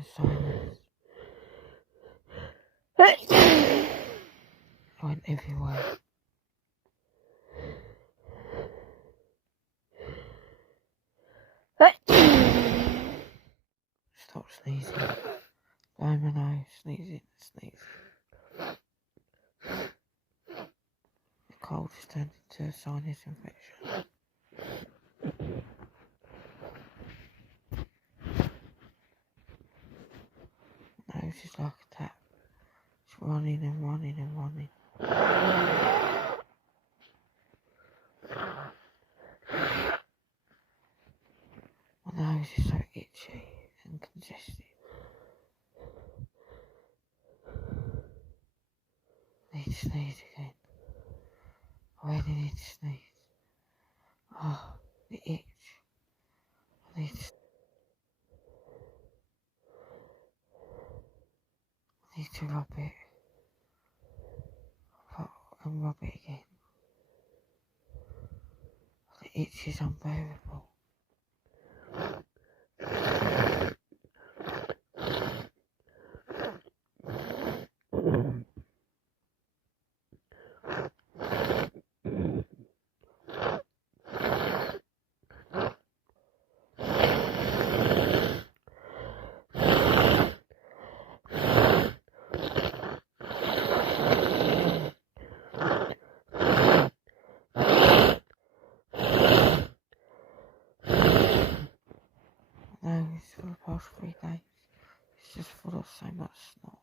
and sinus. It went everywhere. Stop sneezing. Blow my nose, sneezing. The cold has turned into a sinus infection. My nose is like a tap. It's running and running and running. My nose is so itchy and congested. I need to sneeze again. I really need to sneeze. Oh, the itch. I need to rub it. And rub it again. The itch is unbearable. Nose for the past 3 days. It's just full of so much snot.